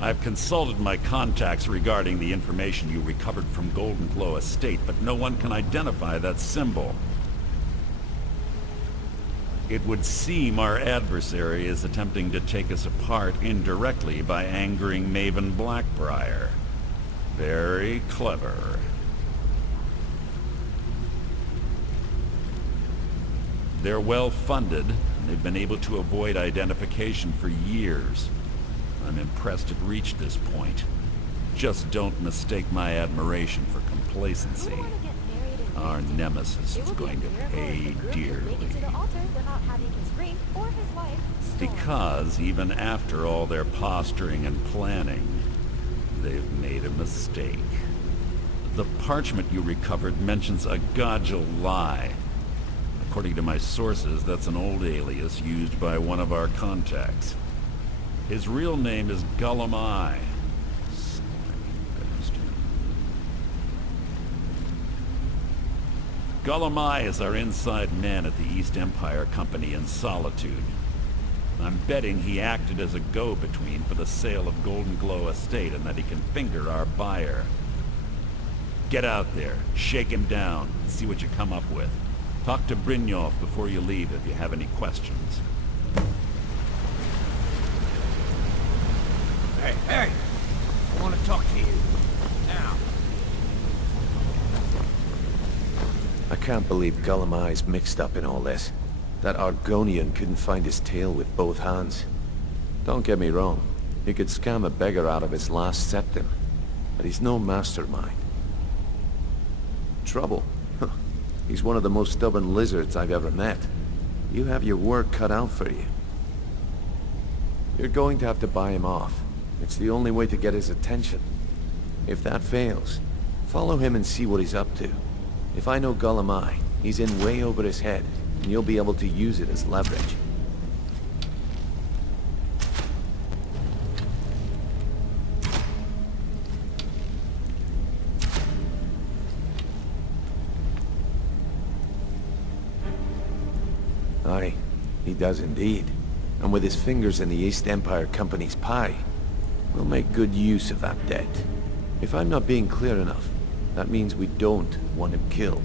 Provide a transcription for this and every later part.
I've consulted my contacts regarding the information you recovered from Golden Glow Estate, but no one can identify that symbol. It would seem our adversary is attempting to take us apart indirectly by angering Maven Blackbriar. Very clever. They're well funded, and they've been able to avoid identification for years. I'm impressed it reached this point. Just don't mistake my admiration for complacency. Our nemesis is going to pay dearly. Because even after all their posturing and planning, they've made a mistake. The parchment you recovered mentions a Godjal lie. According to my sources, that's an old alias used by one of our contacts. His real name is Gullum Eye. Gullum Eye is our inside man at the East Empire Company in Solitude. I'm betting he acted as a go-between for the sale of Golden Glow Estate and that he can finger our buyer. Get out there, shake him down, and see what you come up with. Talk to Brynjolf before you leave if you have any questions. Hey! I want to talk to you. Now. I can't believe Gullum Eye's mixed up in all this. That Argonian couldn't find his tail with both hands. Don't get me wrong, he could scam a beggar out of his last septim, but he's no mastermind. Trouble? He's one of the most stubborn lizards I've ever met. You have your work cut out for you. You're going to have to buy him off. It's the only way to get his attention. If that fails, follow him and see what he's up to. If I know Gullum Eye, he's in way over his head, and you'll be able to use it as leverage. Aye, he does indeed. And with his fingers in the East Empire Company's pie, we'll make good use of that debt. If I'm not being clear enough, that means we don't want him killed.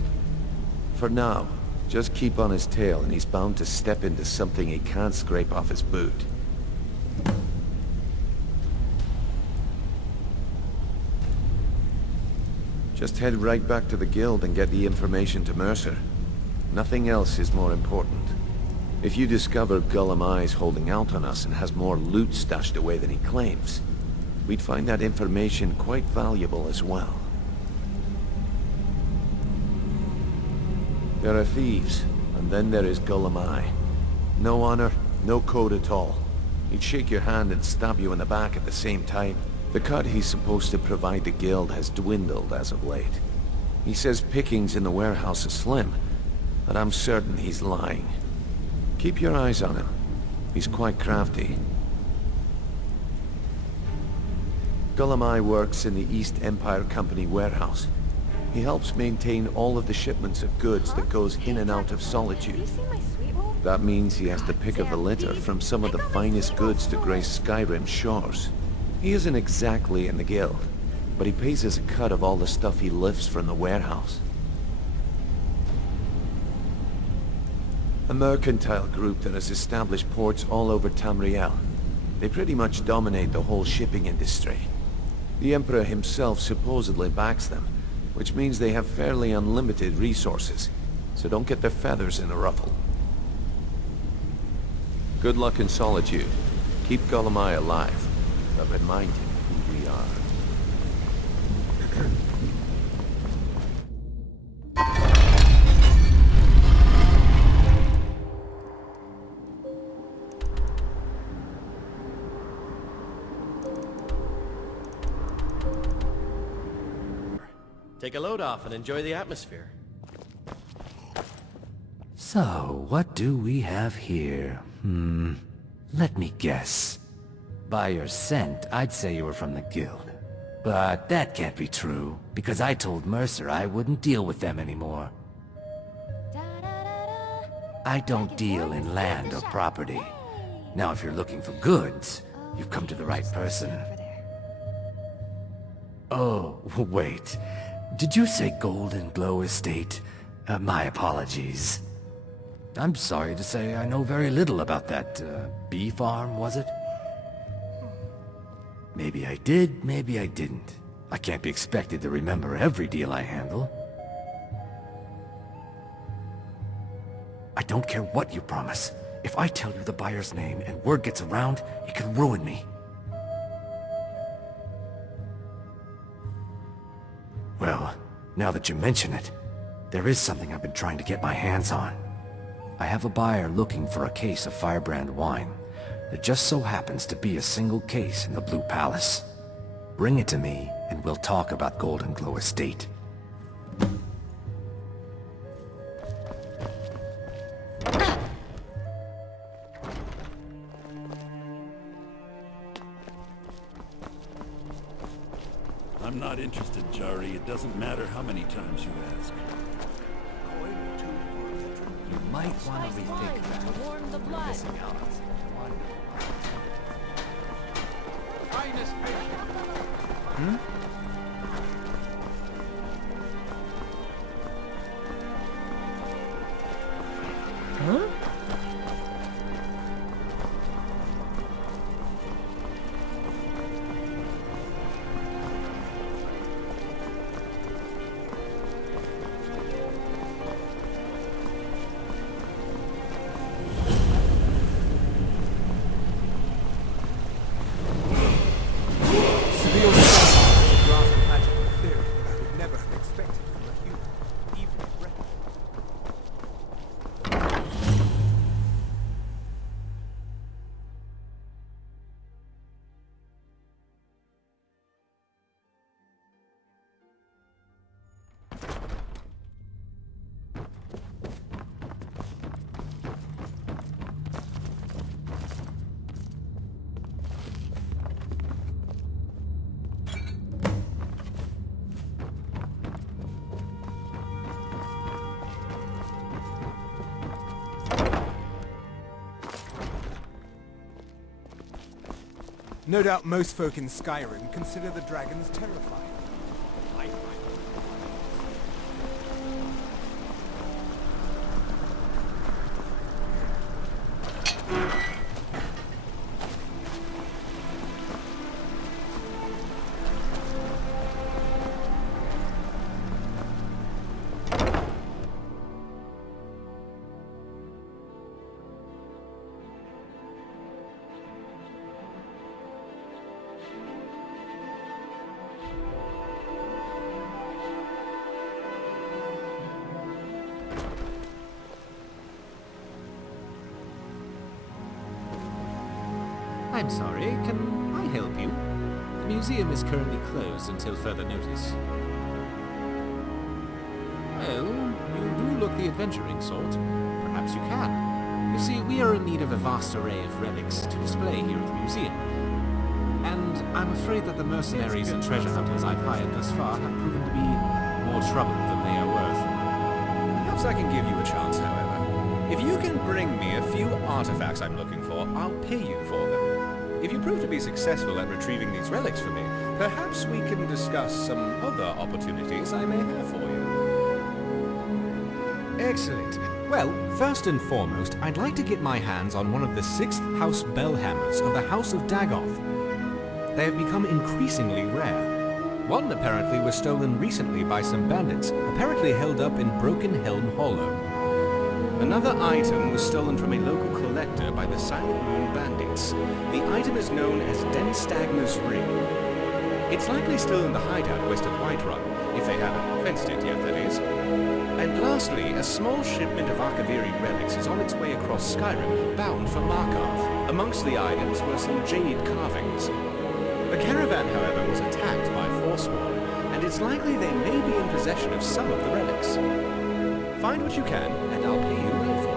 For now, just keep on his tail and he's bound to step into something he can't scrape off his boot. Just head right back to the guild and get the information to Mercer. Nothing else is more important. If you discover Gullum Eye's holding out on us and has more loot stashed away than he claims, we'd find that information quite valuable as well. There are thieves, and then there is Gullum Eye. No honor, no code at all. He'd shake your hand and stab you in the back at the same time. The cut he's supposed to provide the guild has dwindled as of late. He says pickings in the warehouse are slim, but I'm certain he's lying. Keep your eyes on him. He's quite crafty. Gullum Eye works in the East Empire Company warehouse. He helps maintain all of the shipments of goods that goes in and out of Solitude. That means he has to pick up the litter from some of the finest goods to grace Skyrim's shores. He isn't exactly in the guild, but he pays us a cut of all the stuff he lifts from the warehouse. A mercantile group that has established ports all over Tamriel. They pretty much dominate the whole shipping industry. The Emperor himself supposedly backs them, which means they have fairly unlimited resources, so don't get their feathers in a ruffle. Good luck in Solitude. Keep Gullum Eye alive, but remind him who we are. Take a load off and enjoy the atmosphere. So, what do we have here? Let me guess. By your scent, I'd say you were from the guild. But that can't be true, because I told Mercer I wouldn't deal with them anymore. I don't deal in land or property. Now, if you're looking for goods, you've come to the right person. Oh, wait. Did you say Golden Glow Estate? My apologies. I'm sorry to say I know very little about that, bee farm, was it? Maybe I did, maybe I didn't. I can't be expected to remember every deal I handle. I don't care what you promise. If I tell you the buyer's name and word gets around, it can ruin me. Well, now that you mention it, there is something I've been trying to get my hands on. I have a buyer looking for a case of Firebrand wine. There just so happens to be a single case in the Blue Palace. Bring it to me, and we'll talk about Golden Glow Estate. I'm not interested, Jari. It doesn't matter how many times you ask. You might want to rethink that. To warm the blood. Missing out on some Finest fish. Huh? No doubt most folk in Skyrim consider the dragons terrifying. I'm sorry, can I help you? The museum is currently closed until further notice. Well, you do look the adventuring sort. Perhaps you can. You see, we are in need of a vast array of relics to display here at the museum. And I'm afraid that the mercenaries and treasure hunters I've hired thus far have proven to be more trouble than they are worth. Perhaps I can give you a chance, however. If you can bring me a few artifacts I'm looking for, I'll pay you for them. If you prove to be successful at retrieving these relics for me, perhaps we can discuss some other opportunities I may have for you. Excellent. Well, first and foremost, I'd like to get my hands on one of the 6th House Bellhammers of the House of Dagoth. They have become increasingly rare. One apparently was stolen recently by some bandits, apparently held up in Broken Helm Hollow. Another item was stolen from a local collector by the Silent Moon bandits. The item is known as Denstagner's Ring. It's likely still in the hideout west of Whiterun, if they haven't fenced it yet, that is. And lastly, a small shipment of Archiviri relics is on its way across Skyrim, bound for Markarth. Amongst the items were some jade carvings. The caravan, however, was attacked by Forsworn, and it's likely they may be in possession of some of the relics. Find what you can, and I'll pay you well for it.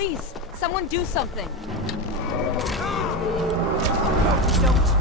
Please, someone do something. Don't.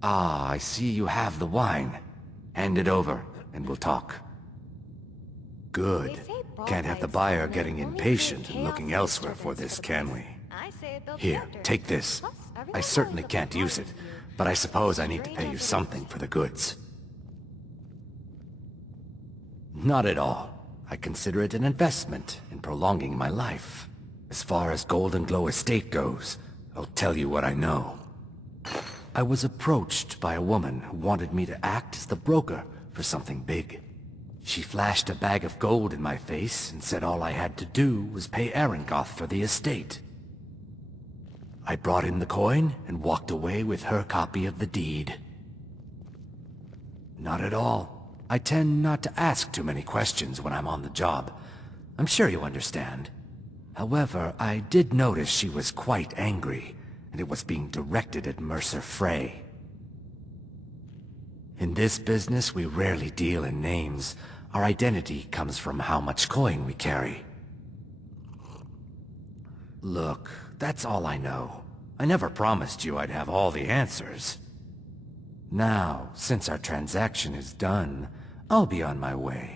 Ah, I see you have the wine. Hand it over, and we'll talk. Good. Can't have the buyer getting impatient and looking elsewhere for this, can we? Here, take this. I certainly can't use it, but I suppose I need to pay you something for the goods. Not at all. I consider it an investment in prolonging my life. As far as Golden Glow Estate goes, I'll tell you what I know. I was approached by a woman who wanted me to act as the broker for something big. She flashed a bag of gold in my face and said all I had to do was pay Arangoth for the estate. I brought in the coin and walked away with her copy of the deed. Not at all. I tend not to ask too many questions when I'm on the job. I'm sure you understand. However, I did notice she was quite angry, and it was being directed at Mercer Frey. In this business, we rarely deal in names. Our identity comes from how much coin we carry. Look, that's all I know. I never promised you I'd have all the answers. Now, since our transaction is done, I'll be on my way.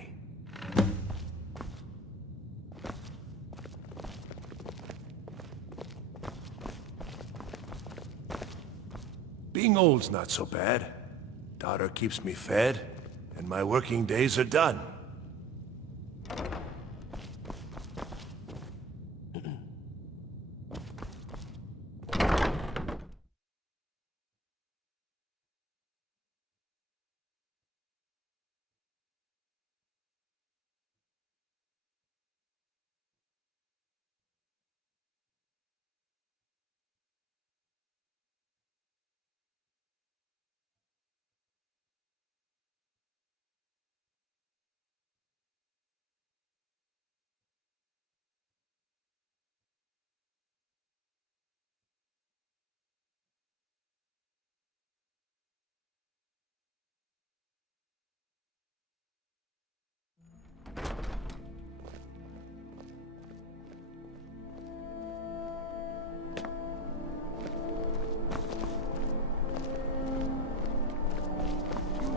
Being old's not so bad. Daughter keeps me fed, and my working days are done.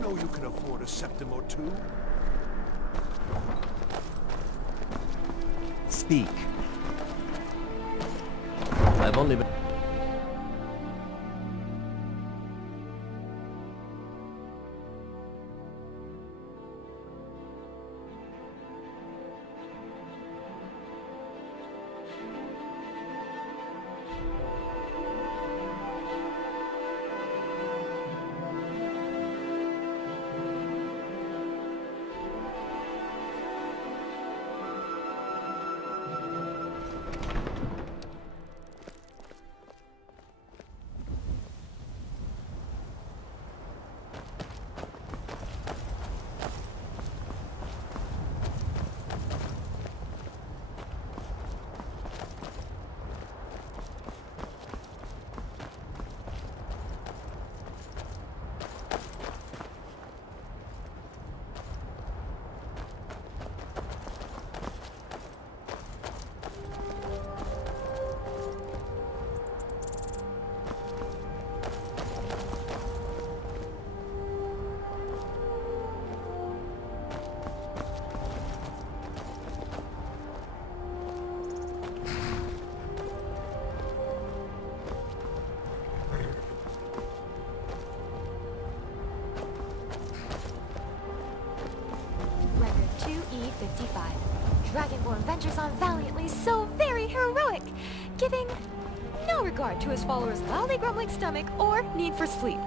You can afford a septim or two. Speak. I've only been... giving no regard to his followers' loudly grumbling stomach or need for sleep.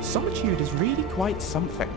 Solitude is really quite something.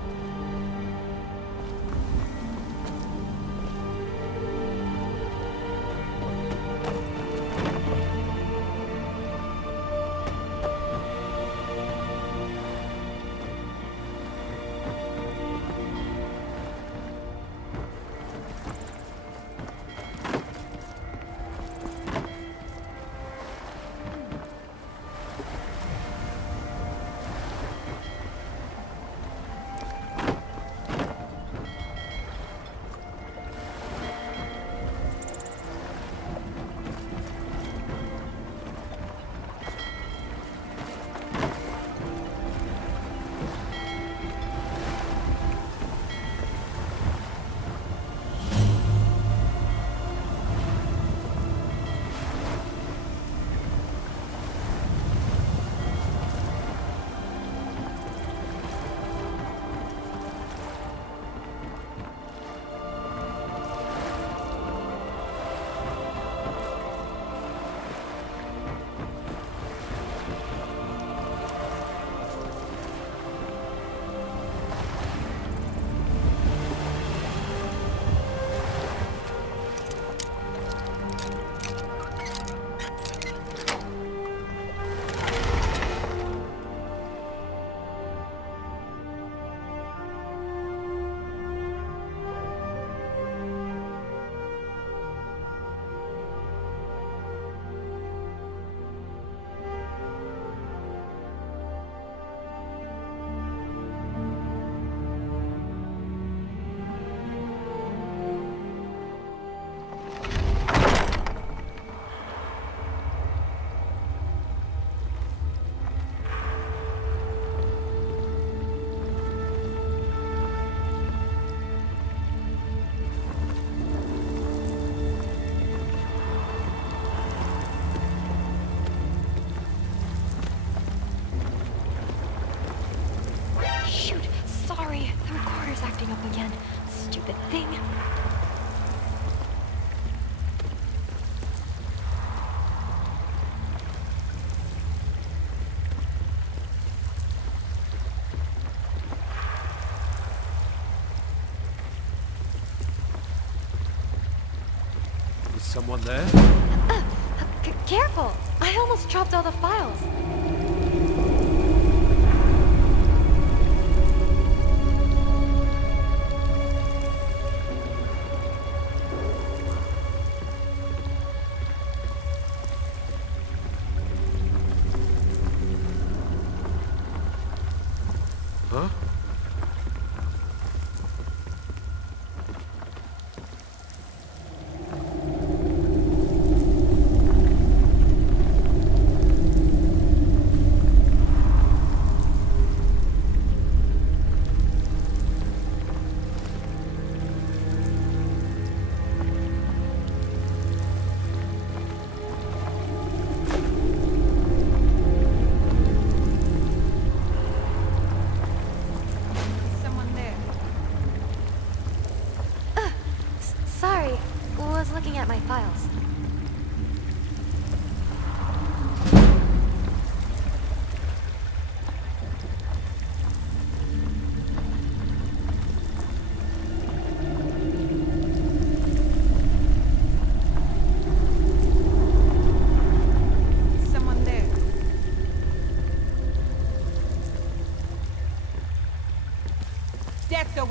Acting up again. Stupid thing. Is someone there? Careful! I almost dropped all the files. Huh?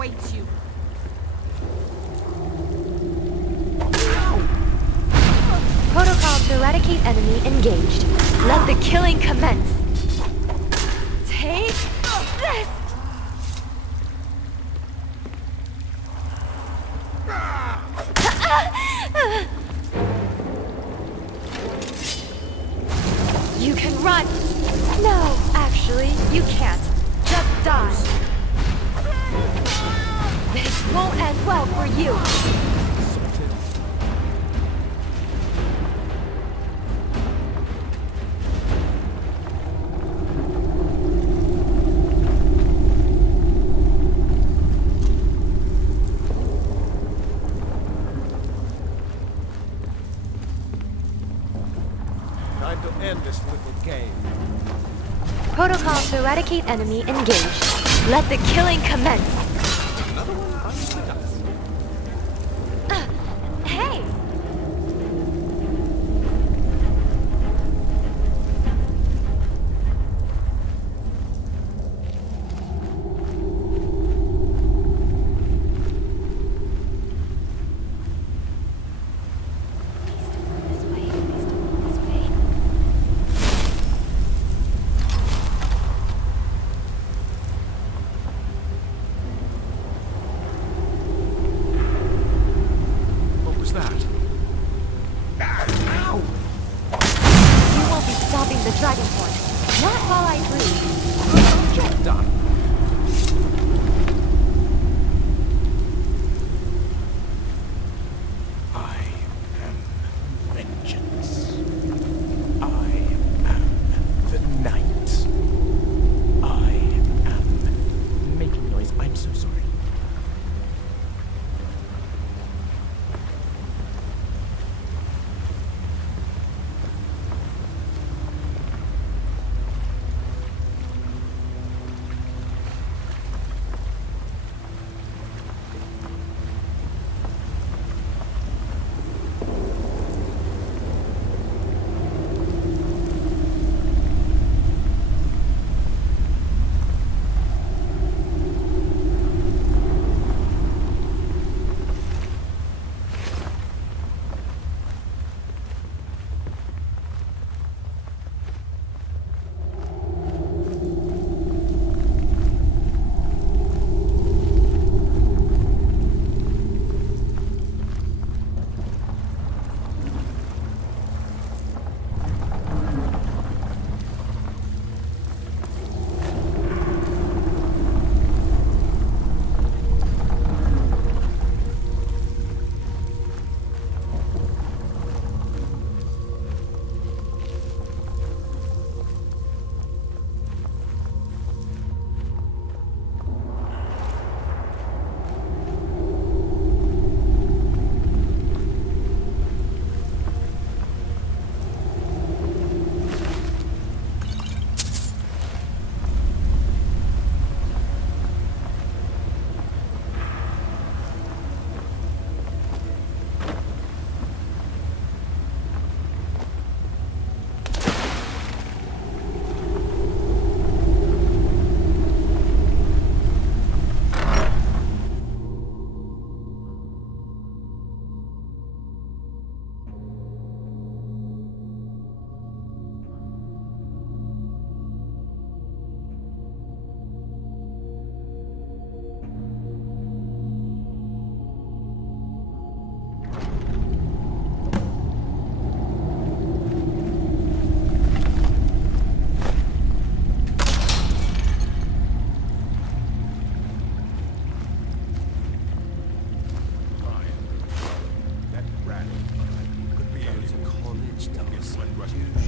awaits you. Protocol to eradicate enemy engaged. Let the killing commence. Take this! You can run! No, actually, you can't. Just die. This won't end well for you. Time to end this little game. Protocol to eradicate enemy engaged. Let the killing commence. Another one bites the dust. Hey! This way, this way. What was that? Ow! You won't be stopping the Dragonborn. Not while I breathe. Job done. I am vengeance. I am the night. I am making noise. I'm so sorry.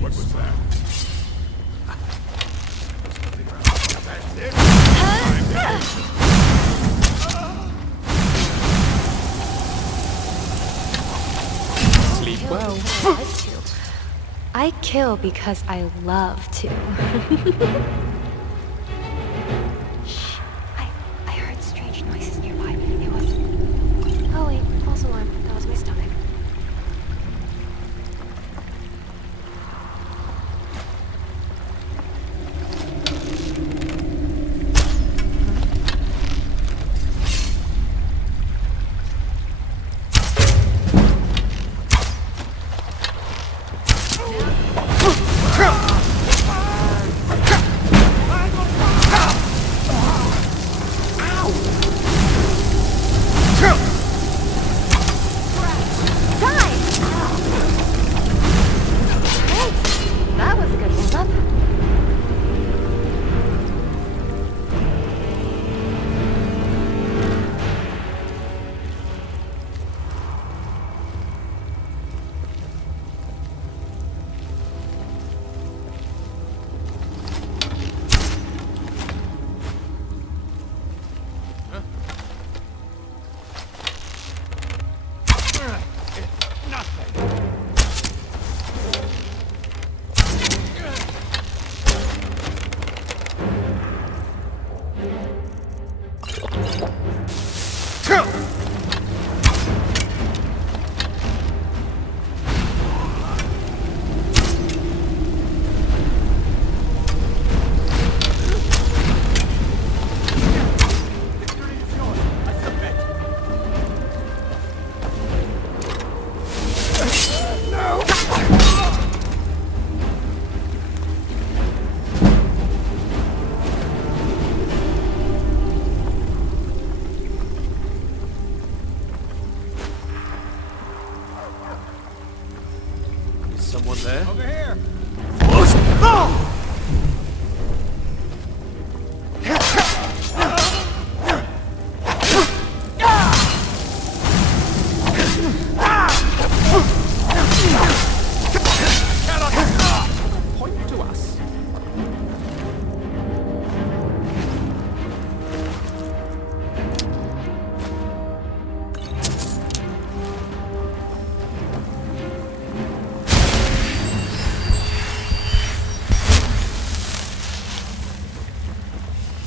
What was that? Sleep well. I kill because I love to. Shh. I heard strange noises nearby. It was... Oh wait, false alarm. That was my stomach. Someone there? Over here! Point to us.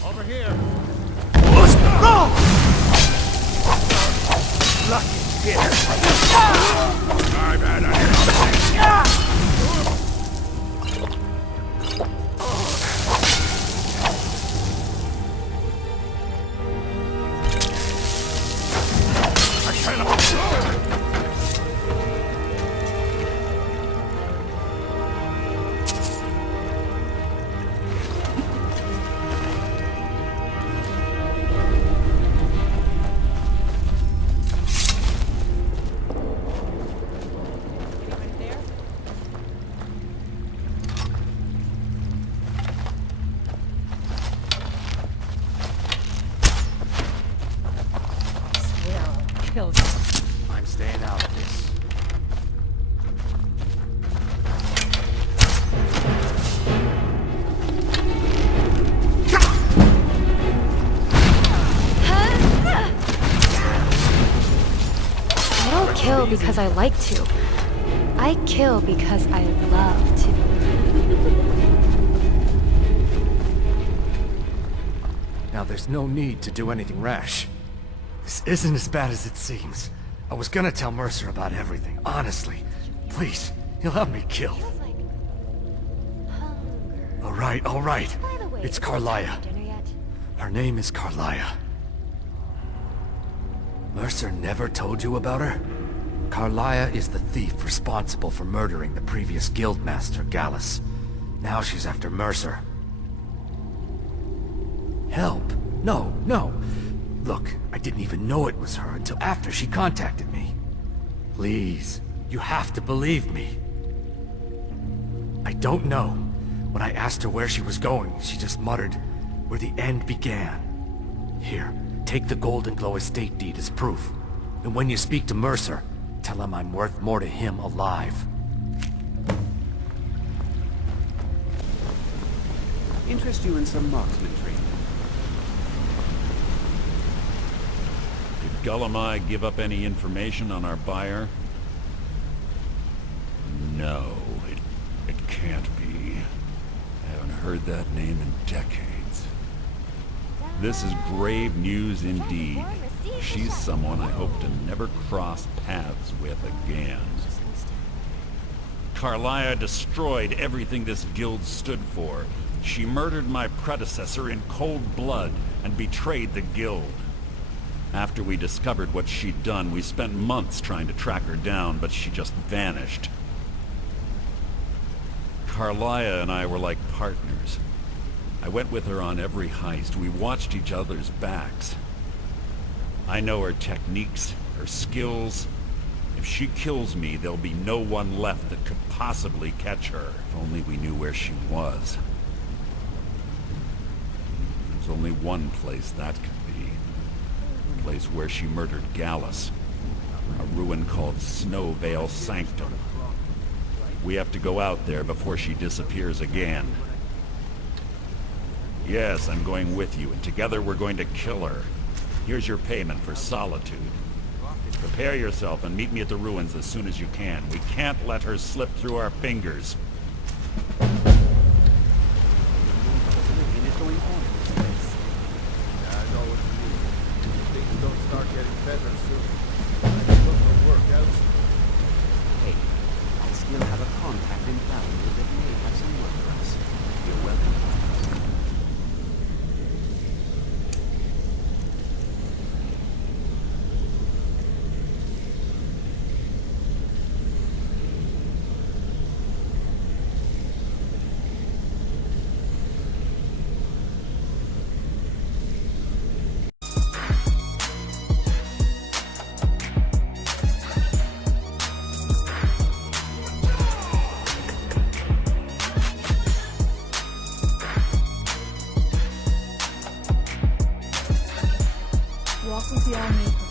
Over here! Lucky shit. I've had enough. Killed you. I'm staying out of this. I don't kill because I like to. I kill because I love to. Now there's no need to do anything rash. This isn't as bad as it seems. I was gonna tell Mercer about everything, honestly. Please, he'll have me killed. All right. It's Carlia. Her name is Carlia. Mercer never told you about her? Carlia is the thief responsible for murdering the previous guildmaster, Gallus. Now she's after Mercer. Help? No. Look, I didn't even know it was her until after she contacted me. Please, you have to believe me. I don't know. When I asked her where she was going, she just muttered, where the end began. Here, take the Golden Glow estate deed as proof. And when you speak to Mercer, tell him I'm worth more to him alive. Interest you in some marksmanship? Did Gullumai give up any information on our buyer? No, it can't be. I haven't heard that name in decades. This is grave news indeed. She's someone I hope to never cross paths with again. Carlia destroyed everything this guild stood for. She murdered my predecessor in cold blood and betrayed the guild. After we discovered what she'd done, we spent months trying to track her down, but she just vanished. Carlia and I were like partners. I went with her on every heist. We watched each other's backs. I know her techniques, her skills. If she kills me, there'll be no one left that could possibly catch her. If only we knew where she was. There's only one place that could be. The place where she murdered Gallus. A ruin called Snowvale Sanctum. We have to go out there before she disappears again. Yes, I'm going with you, and together we're going to kill her. Here's your payment for solitude. Prepare yourself and meet me at the ruins as soon as you can. We can't let her slip through our fingers. Things don't start getting better soon. I can look for work out. Hey, I still have a contact in town that may have some work for us. You're welcome. philosophy I make